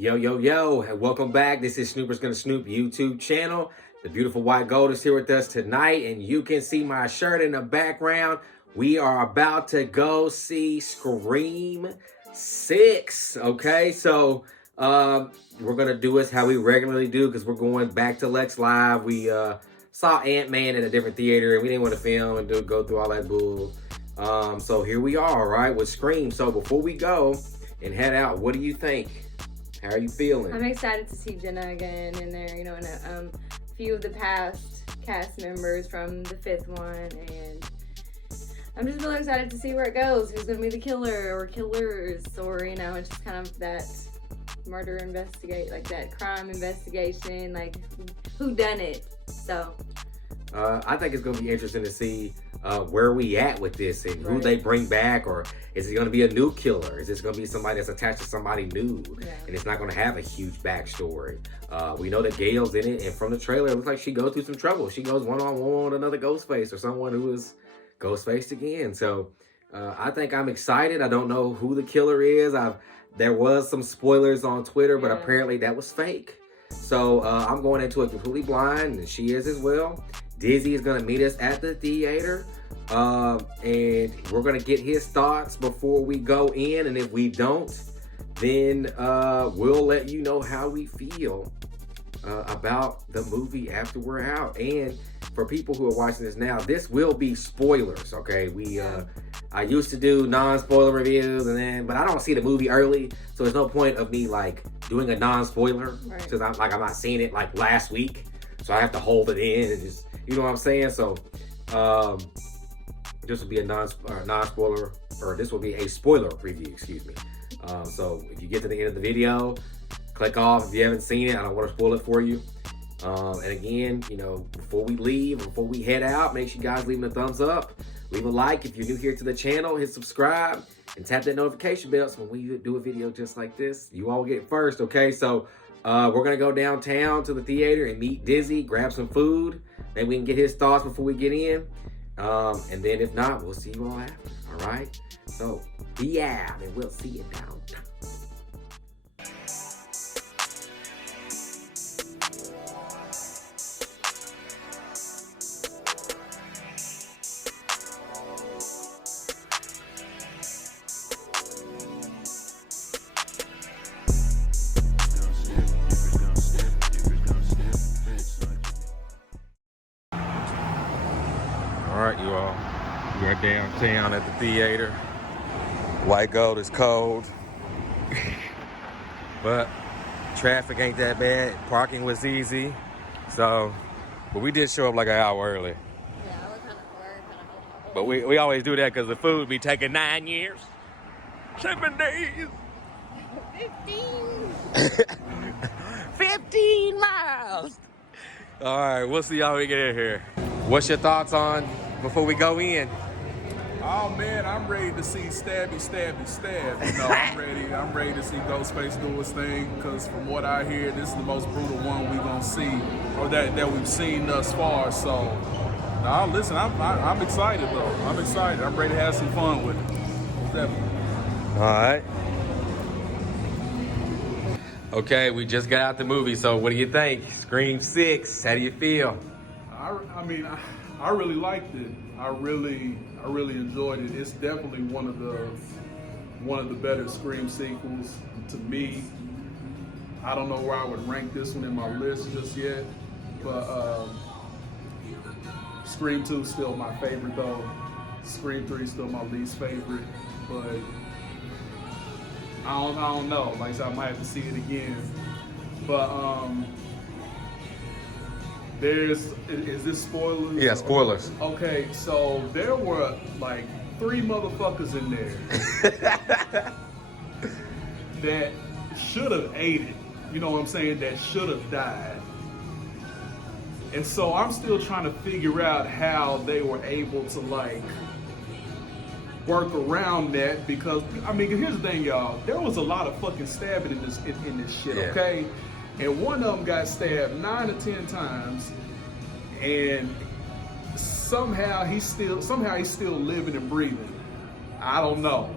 Yo, yo, yo, and welcome back. This is Snoopers Gonna Snoop YouTube channel. The beautiful White Gold is here with us tonight, and you can see my shirt in the background. We are about to go see Scream 6, okay? So, we're gonna do this how we regularly do, because we're going back to Lex Live. We saw Ant-Man in a different theater, and we didn't want to film and go through all that bull. So here we are, right, with Scream. So before we go and head out, what do you think? How are you feeling? I'm excited to see Jenna again in there, you know, and a few of the past cast members from the 5th one, and I'm just really excited to see where it goes. Who's gonna be the killer or killers, or, you know, it's just kind of that murder like that crime investigation, like who done it. So I think it's gonna be interesting to see where we at with this and who they bring back, or is it gonna be a new killer? Is this gonna be somebody that's attached to somebody new? And it's not gonna have a huge backstory. We know that Gail's in it, and from the trailer, it looks like she goes through some trouble. She goes one-on-one with another Ghostface, or someone who is Ghostface again. So I think I'm excited. I don't know who the killer is. There was some spoilers on Twitter, but apparently that was fake. So I'm going into it completely blind, and she is as well. Dizzie is gonna meet us at the theater, and we're gonna get his thoughts before we go in, and if we don't, then we'll let you know how we feel about the movie after we're out. And for people who are watching this now, this will be spoilers, okay? I used to do non-spoiler reviews, but I don't see the movie early, so there's no point of me like doing a non-spoiler, because I'm not seeing it like last week, so I have to hold it in and just, you know what I'm saying? So this will be a non-spoiler, or this will be a spoiler review, excuse me. So if you get to the end of the video, click off if you haven't seen it. I don't want to spoil it for you. And again, you know, before we leave, before we head out, make sure you guys leave a thumbs up. Leave a like if you're new here to the channel. Hit subscribe and tap that notification bell, so when we do a video just like this, you all get it first, okay? So we're going to go downtown to the theater and meet Dizzie, grab some food. Maybe we can get his thoughts before we get in. And then if not, we'll see you all after, all right? So be out, and we'll see you downtown. All right, you all, we are downtown at the theater. White Gold is cold, but traffic ain't that bad. Parking was easy, so, but we did show up like an hour early. yeah, we're kind of But we always do that because the food be taking 9 years, 7 days. 15 miles. All right, we'll see y'all when we get in here. What's your thoughts on before we go in? Oh man, I'm ready to see stabby, stabby, stab. You know, I'm ready to see Ghostface do his thing, because from what I hear, this is the most brutal one we gonna see, or that we've seen thus far. So, now listen, I'm excited though. I'm excited. I'm ready to have some fun with it. Definitely. All right. Okay, we just got out the movie, so what do you think? Scream 6, how do you feel? I mean, I really liked it. I really enjoyed it. It's definitely one of the better Scream sequels to me. I don't know where I would rank this one in my list just yet, but Scream 2 is still my favorite though. Scream 3 is still my least favorite, but I don't know. Like I said, I might have to see it again. But is this spoilers? Yeah, spoilers. Okay, so there were like 3 motherfuckers in there that should have ate it. You know what I'm saying? That should have died. And so I'm still trying to figure out how they were able to like work around that, because I mean, here's the thing, y'all. There was a lot of fucking stabbing in this shit, okay? And one of them got stabbed 9 or 10 times, and somehow he's still living and breathing. I don't know.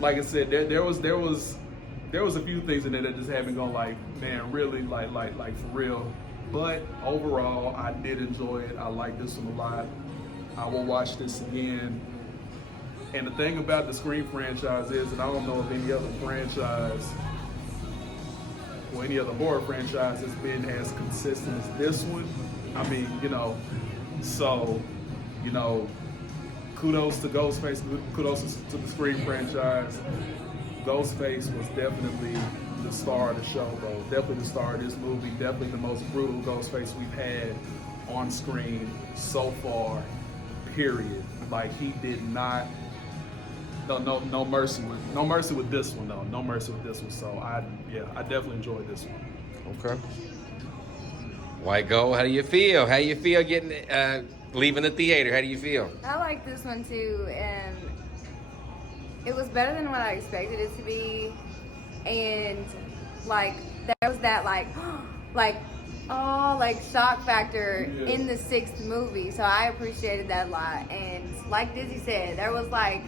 like I said, there was a few things in there that just haven't gone like, man, really like for real. But overall, I did enjoy it. I like this one a lot. I will watch this again. And the thing about the Scream franchise is, and I don't know if any other franchise or any other horror franchise has been as consistent as this one. I mean, so, kudos to Ghostface, kudos to the Scream franchise. Ghostface was definitely the star of the show, bro. Definitely the star of this movie. Definitely the most brutal Ghostface we've had on screen so far, period. Like, he did not, no mercy with this one, though. No mercy with this one. So, I definitely enjoyed this one. Okay. White Gold, how do you feel? How do you feel getting leaving the theater? How do you feel? I like this one too, and it was better than what I expected it to be. And like there was that shock factor in the 6th movie, so I appreciated that a lot. And like Dizzie said, there was like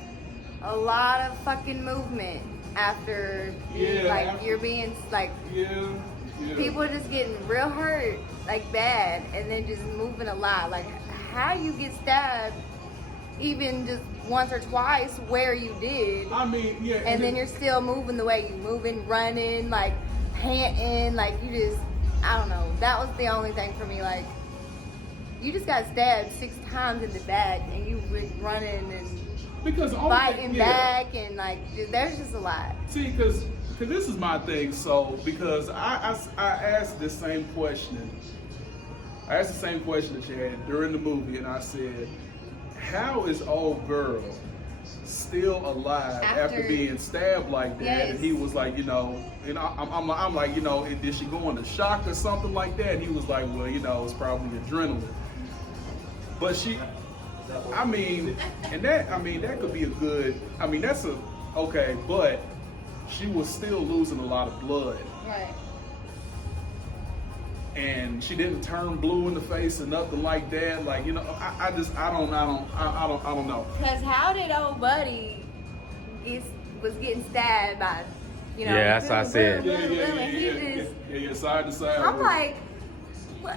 a lot of fucking movement after you're being like people are just getting real hurt, like bad, and then just moving a lot. Like how you get stabbed even just once or twice where you did. I mean, yeah. And then you're still moving the way you moving, running, like panting, like you just, I don't know. That was the only thing for me. Like you just got stabbed 6 times in the back, and you were running and fighting back, and like there's just a lot. See, because this is my thing. So because I asked this same question. I asked the same question that you had during the movie, and I said, how is old girl still alive after being stabbed like that? Yes. And he was like, I'm like, did she go into shock or something like that? And he was like, well, it's probably adrenaline. But that could be a good, okay, but she was still losing a lot of blood. Right. And she didn't turn blue in the face or nothing like that. Like, I don't know. Because how did old buddy was getting stabbed by, Yeah, that's what I said. Yeah, side to side. I'm like, what?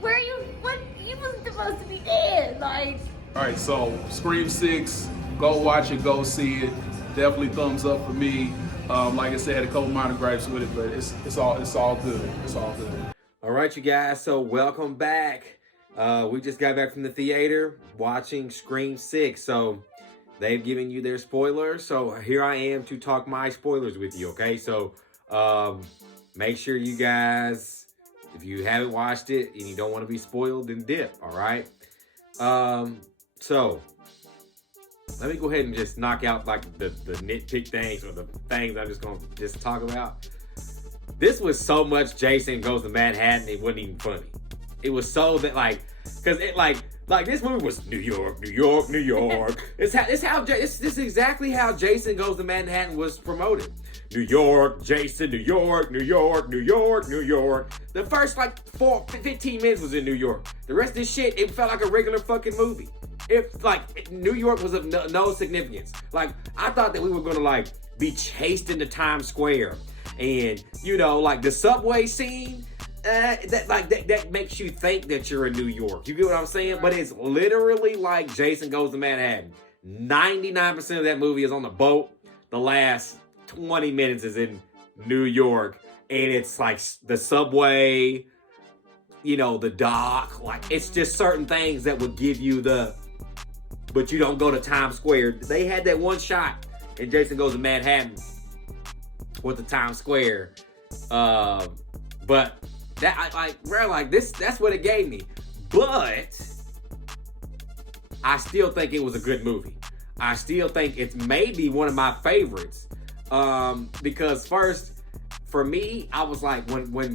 Where you? What? You was supposed to be dead. Like. All right, so Scream 6, go watch it, go see it. Definitely thumbs up for me. Like I said, I had a couple minor gripes with it, but it's all good. It's all good. All right, you guys, so welcome back. We just got back from the theater watching Scream 6. So they've given you their spoilers. So here I am to talk my spoilers with you, okay? So make sure you guys, if you haven't watched it and you don't want to be spoiled, then dip, all right? So let me go ahead and just knock out like the nitpick things or the things I'm just going to talk about. This was so much Jason Goes to Manhattan, it wasn't even funny. It was so that because it like this movie was New York, New York, New York. This is exactly how Jason Goes to Manhattan was promoted. New York, Jason, New York, New York, New York, New York. The first 15 minutes was in New York. The rest of this shit, it felt like a regular fucking movie. New York was of no significance. Like I thought that we were gonna be chased into Times Square. And the subway scene, that makes you think that you're in New York. You get what I'm saying? But it's literally like Jason Goes to Manhattan. 99% of that movie is on the boat. The last 20 minutes is in New York, and it's like the subway, the dock. Like it's just certain things that would give you but you don't go to Times Square. They had that one shot in Jason Goes to Manhattan with the Times Square, but that that's what it gave me. But I still think it was a good movie. I still think it's maybe one of my favorites, because first, for me, I was like, when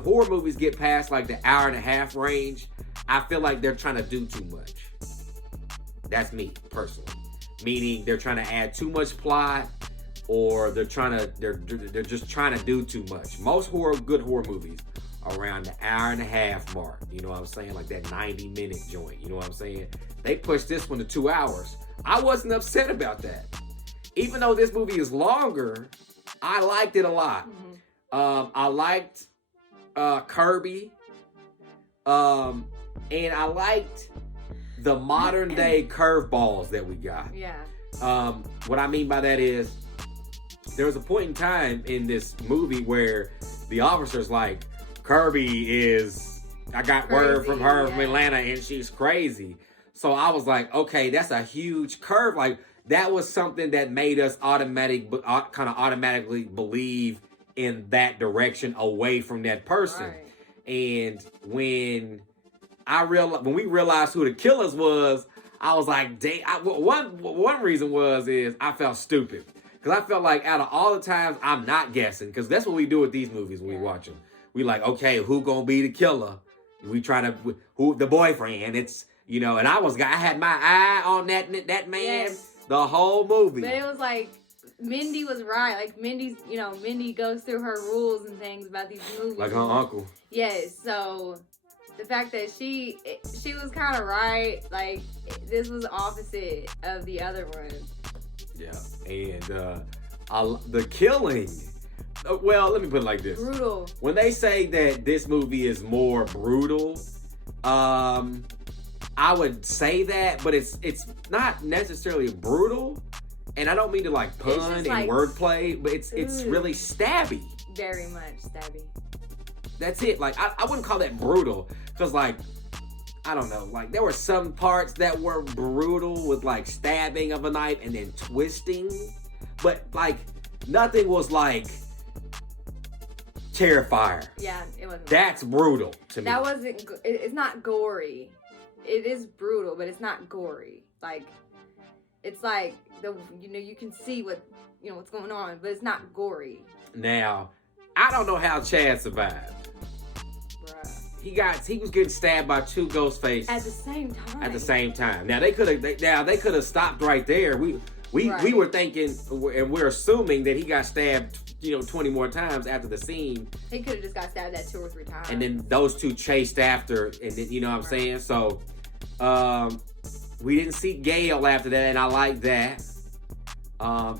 horror movies get past the hour and a half range, I feel like they're trying to do too much. That's me personally, meaning they're trying to add too much plot. Or they're just trying to do too much. Most good horror movies are around the hour and a half mark. You know what I'm saying? Like that 90-minute joint. You know what I'm saying? They pushed this one to 2 hours. I wasn't upset about that. even though this movie is longer, I liked it a lot. I liked Kirby. And I liked the modern day curveballs that we got. Yeah. What I mean by that is there was a point in time in this movie where the officer's like, Kirby is, I got word from her from Atlanta and she's crazy. So I was like, okay, that's a huge curve. Like, that was something that made us kind of automatically believe in that direction away from that person. Right. And when we realized who the killers was, I was like, dang. One reason is I felt stupid. Because I felt like out of all the times I'm not guessing, because that's what we do with these movies when we watch them. We like, okay, who gonna be the killer? We try to, who the boyfriend? It's, you know, and I had my eye on that man the whole movie. But it was like, Mindy was right. Like, Mindy goes through her rules and things about these movies. Like her uncle. Yes, so the fact that she was kind of right. Like, this was opposite of the other one. Yeah, and the killing. Well, let me put it like this. Brutal. When they say that this movie is more brutal, I would say that, but it's not necessarily brutal. And I don't mean to like pun and like, wordplay, but it's really stabby. Very much stabby. That's it. Like, I wouldn't call that brutal, because like, I don't know, like there were some parts that were brutal with like stabbing of a knife and then twisting, but like nothing was like Terrifier. Yeah, it wasn't. That's brutal to me. That wasn't. It's not gory. It is brutal, but it's not gory. Like, it's like you can see what's going on, but it's not gory. Now, I don't know how Chad survived. Bruh. He was getting stabbed by two Ghostface at the same time. At the same time. Now they could have stopped right there. We were thinking, and we're assuming that he got stabbed 20 more times after the scene. He could have just got stabbed at 2 or 3 times. And then those two chased after, and then, you know what I'm saying? So, we didn't see Gail after that, and I like that.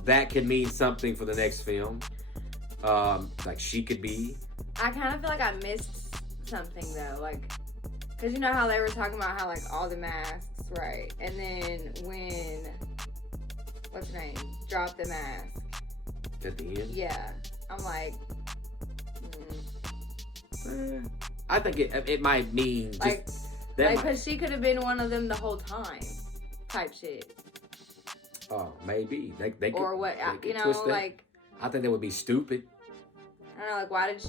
That could mean something for the next film. Like she could be. I kind of feel like I missed something though, like, cause you know how they were talking about how like all the masks, right? And then when what's her name dropped the mask at the end. Yeah, I'm like, I think it might mean just like that, because she could have been one of them the whole time, type shit. Oh, maybe they could, or what? They could like. I think that would be stupid. I don't know, like, why did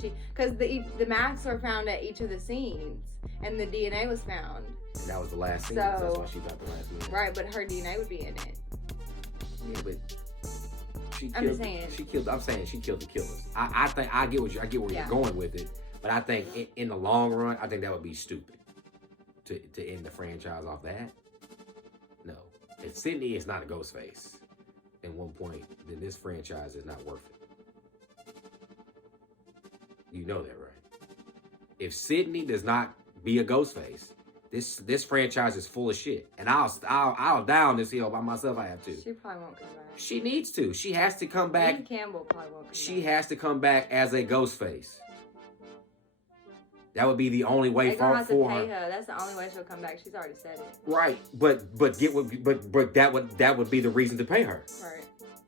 she? Because the masks were found at each of the scenes, and the DNA was found. And that was the last scene. So, that's why she got the last scene. Right, but her DNA would be in it. Yeah, but I'm saying she killed the killers. I think I get where you're going with it, but I think in the long run, I think that would be stupid to end the franchise off that. No, if Sydney is not a Ghostface at one point, then this franchise is not worth it. You know that, right? If Sydney does not be a Ghostface, this franchise is full of shit. And I'll down this hill by myself. I have to. She probably won't come back. She needs to. She has to come back. Ian Campbell probably won't come back. She has to come back as a Ghostface. That would be the only way for her. Pay her. That's the only way she'll come back. She's already said it. Right, but that would be the reason to pay her. Right.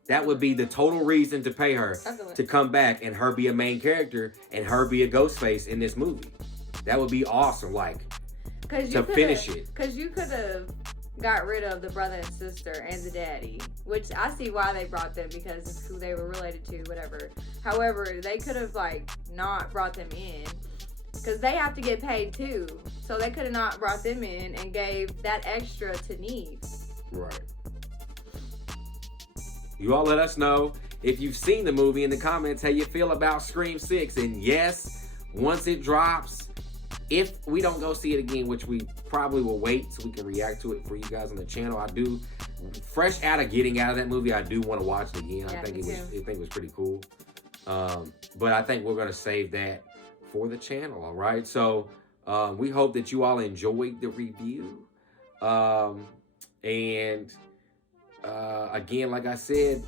That would be the total reason to pay her to come back and her be a main character and her be a Ghostface in this movie. That would be awesome, like, to finish it. Because you could have got rid of the brother and sister and the daddy, which I see why they brought them, because of who they were related to, whatever. However, they could have, like, not brought them in, because they have to get paid too. So they could have not brought them in and gave that extra to Neve. Right. You all let us know if you've seen the movie in the comments how you feel about Scream 6. And yes, once it drops, if we don't go see it again, which we probably will wait so we can react to it for you guys on the channel, I do, fresh out of getting out of that movie, I do want to watch it again. Yeah, I think it was pretty cool. But I think we're going to save that for the channel, all right? So we hope that you all enjoyed the review. And again, like I said,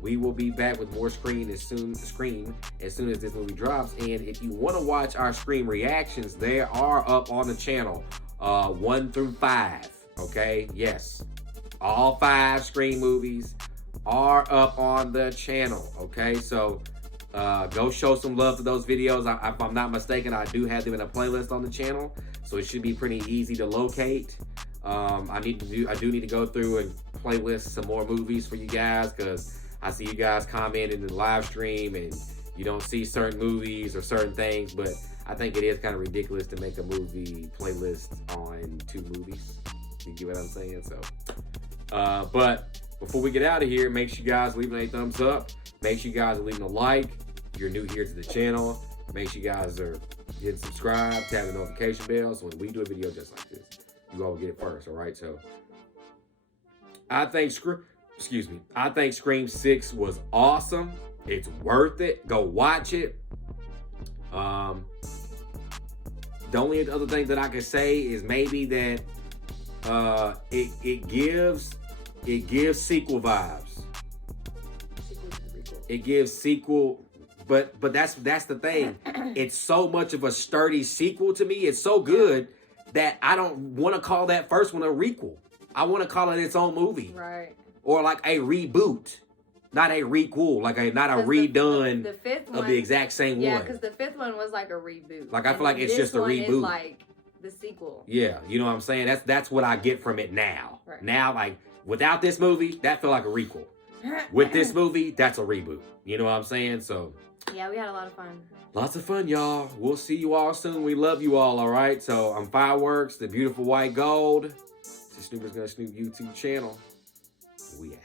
we will be back with more Scream as soon as this movie drops. And if you want to watch our Scream reactions, they are up on the channel, 1 through 5. Okay, yes, all 5 Scream movies are up on the channel. Okay, so go show some love to those videos. If I'm not mistaken, I do have them in a playlist on the channel, so it should be pretty easy to locate. I do need to go through and playlist some more movies for you guys, because I see you guys comment in the live stream and you don't see certain movies or certain things, but I think it is kind of ridiculous to make a movie playlist on 2 movies. You get what I'm saying? So, but before we get out of here, make sure you guys leaving a thumbs up. Make sure you guys are leaving a like. If you're new here to the channel, make sure you guys are hitting subscribe, tap the notification bell, so when we do a video just like this, you all get it first. All right, so I think Scream 6 was awesome. It's worth it. Go watch it. The only other thing that I can say is maybe that it gives sequel vibes. It gives sequel, but that's the thing. It's so much of a sturdy sequel to me. It's so good that I don't want to call that first one a requel. I want to call it its own movie. Right. Or like a reboot. Not a requel. Like not a redone the fifth one, of the exact same one. Yeah, because the 5th one was like a reboot. Like I feel like it's just a reboot. Is like the sequel. Yeah, you know what I'm saying? That's what I get from it now. Right. Now, like, without this movie, that felt like a requel. With this movie, that's a reboot. You know what I'm saying? So yeah, we had a lot of fun. Lots of fun, y'all. We'll see you all soon. We love you all right? So I'm Fireworks, the beautiful white gold. This is Snoopers Gonna Snoop YouTube channel. We out.